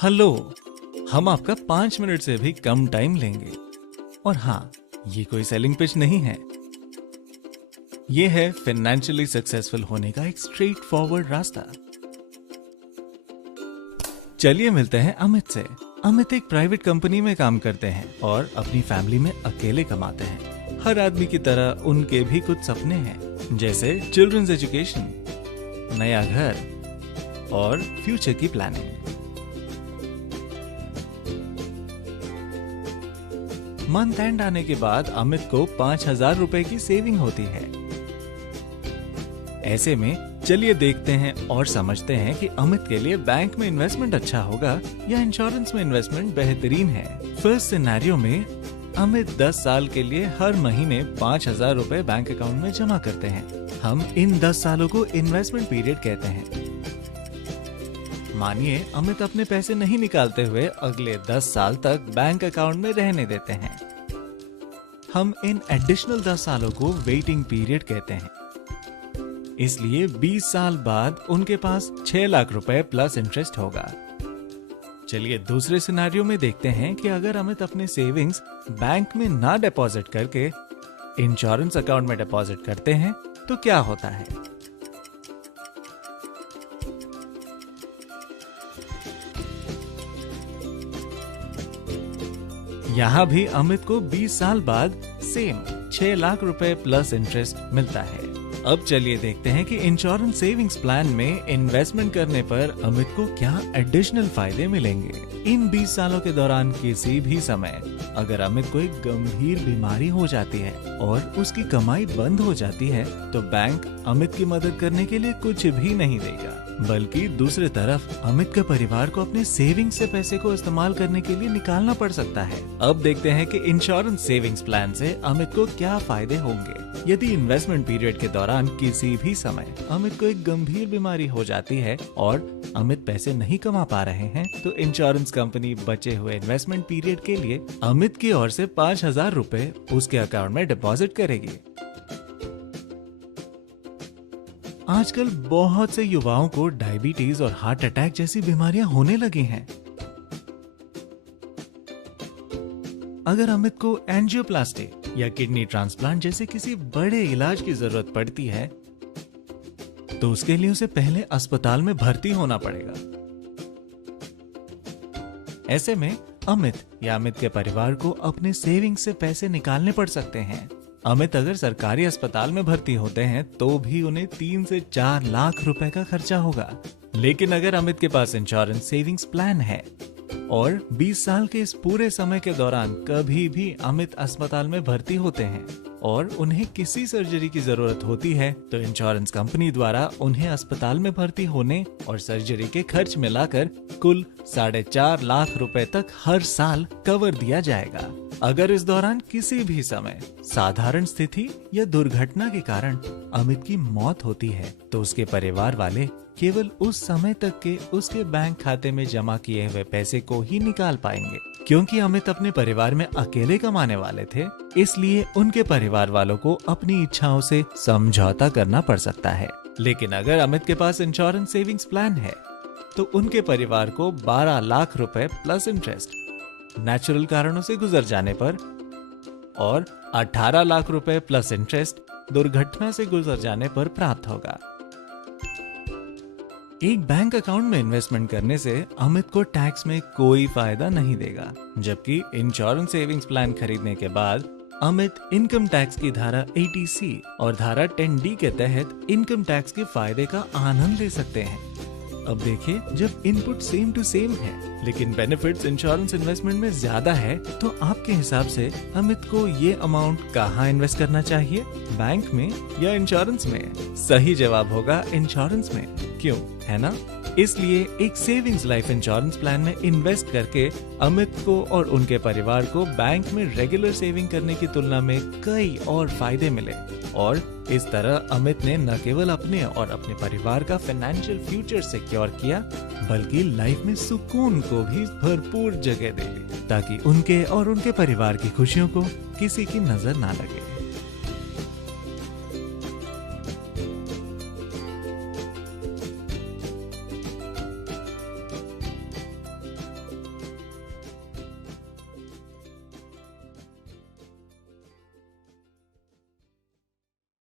Hello, हम आपका 5 minute से भी कम टाइम लेंगे। और हाँ, ये कोई सेलिंग पिच नहीं है। ये है फाइनेंशियली सक्सेसफुल होने का एक स्ट्रेट फॉरवर्ड रास्ता। चलिए मिलते हैं अमित से। अमित एक प्राइवेट कंपनी में काम करते हैं और अपनी फैमिली में अकेले कमाते हैं। हर आदमी की तरह उनके भी कुछ सपने हैं, जैसे चिल्ड्रंस एजुकेशन, नया घर और फ्यूचर की प्लानिंग। मंथ एंड आने के बाद अमित को 5,000 रुपए की सेविंग होती है। ऐसे में चलिए देखते हैं और समझते हैं कि अमित के लिए बैंक में इन्वेस्टमेंट अच्छा होगा या इंश्योरेंस में इन्वेस्टमेंट बेहतरीन है। फर्स्ट सिनेरियो में अमित 10 साल के लिए हर महीने 5,000 रुपए बैंक अकाउंट में जमा करते हैं। हम इन 10 सालों को इन्वेस्टमेंट पीरियड कहते हैं। मानिए अमित अपने पैसे नहीं निकालते हुए अगले 10 साल तक बैंक अकाउंट में रहने देते हैं। हम इन एडिशनल 10 सालों को वेटिंग पीरियड कहते हैं। इसलिए 20 साल बाद उनके पास 6 लाख रुपए प्लस इंटरेस्ट होगा। चलिए दूसरे सिनेरियो में देखते हैं कि अगर अमित अपने सेविंग्स बैंक में ना डिपॉजिट करके इंश्योरेंस अकाउंट में डिपॉजिट करते हैं तो क्या होता है। यहाँ भी अमित को 20 साल बाद सेम 6 लाख रुपए प्लस इंटरेस्ट मिलता है। अब चलिए देखते हैं कि इंश्योरेंस सेविंग्स प्लान में इन्वेस्टमेंट करने पर अमित को क्या एडिशनल फायदे मिलेंगे। इन 20 सालों के दौरान किसी भी समय अगर अमित को एक गंभीर बीमारी हो जाती है और उसकी कमाई बंद हो जाती है तो बैंक अमित की मदद करने के लिए कुछ भी नहीं देगा, बल्कि दूसरी तरफ अमित के परिवार को अपने सेविंग्स से पैसे को इस्तेमाल करने के लिए निकालना पड़ सकता है। अब देखते हैं कि इंश्योरेंस सेविंग्स प्लान से अमित को क्या फायदे होंगे। यदि इन्वेस्टमेंट पीरियड के दौरान किसी भी समय अमित को एक गंभीर बीमारी हो जाती है और अमित पैसे नहीं कमा पा रहे हैं तो इंश्योरेंस कंपनी बचे हुए इन्वेस्टमेंट पीरियड के लिए अमित की ओर से 5,000 रुपए उसके अकाउंट में डिपॉजिट करेगी। आजकल बहुत से युवाओं को डायबिटीज और हार्ट अटैक जैसी बीमारियां होने लगी हैं। अगर अमित को एंजियोप्लास्टी या किडनी ट्रांसप्लांट जैसे किसी बड़े इलाज की जरूरत पड़ती है तो उसके लिए उसे पहले अस्पताल में भर्ती होना पड़ेगा। ऐसे में अमित या अमित के परिवार को अपने सेविंग से पैसे निकालने पड़ सकते हैं। अमित अगर सरकारी अस्पताल में भर्ती होते हैं तो भी उन्हें 3 से 4 लाख रुपए का खर्चा होगा। लेकिन अगर अमित के पास इंश्योरेंस सेविंग्स प्लान है और 20 साल के इस पूरे समय के दौरान कभी भी अमित अस्पताल में भर्ती होते हैं और उन्हें किसी सर्जरी की जरूरत होती है तो इंश्योरेंस कंपनी द्वारा उन्हें अस्पताल में भर्ती होने और सर्जरी के खर्च मिलाकर कुल 4.5 लाख रुपए तक हर साल कवर दिया जाएगा। अगर इस दौरान किसी भी समय साधारण स्थिति या दुर्घटना के कारण अमित की मौत होती है तो उसके परिवार वाले केवल उस समय तक के उसके बैंक खाते में जमा किए हुए पैसे को ही निकाल पाएंगे। क्योंकि अमित अपने परिवार में अकेले कमाने वाले थे, इसलिए उनके परिवार वालों को अपनी इच्छाओं से समझौता करना पड़ सकता है। लेकिन अगर अमित के पास इंश्योरेंस सेविंग्स प्लान है तो उनके परिवार को 12 लाख रुपए प्लस इंटरेस्ट नेचुरल कारणों से गुजर जाने पर और 18 लाख रुपए प्लस इंटरेस्ट दुर्घटना से गुजर जाने पर प्राप्त होगा। एक बैंक अकाउंट में इन्वेस्टमेंट करने से अमित को टैक्स में कोई फायदा नहीं देगा, जबकि इंश्योरेंस सेविंग्स प्लान खरीदने के बाद अमित इनकम टैक्स की धारा 80C और धारा 10D के तहत इनकम टैक्स के फायदे का आनंद ले सकते हैं। अब देखिए, जब इनपुट सेम टू सेम है लेकिन बेनिफिट्स इंश्योरेंस इन्वेस्टमेंट में ज्यादा है तो आपके हिसाब से अमित को ये अमाउंट कहाँ इन्वेस्ट करना चाहिए, बैंक में या इंश्योरेंस में? सही जवाब होगा इंश्योरेंस में। क्यों, है ना? इसलिए एक सेविंग्स लाइफ इंश्योरेंस प्लान में इन्वेस्ट करके अमित को और उनके परिवार को बैंक में रेगुलर सेविंग करने की तुलना में कई और फायदे मिले और इस तरह अमित ने न केवल अपने और अपने परिवार का फाइनेंशियल फ्यूचर सिक्योर किया बल्कि लाइफ में सुकून को भी भरपूर जगह दे दी ताकि उनके और उनके परिवार की खुशियों को किसी की नजर ना लगे।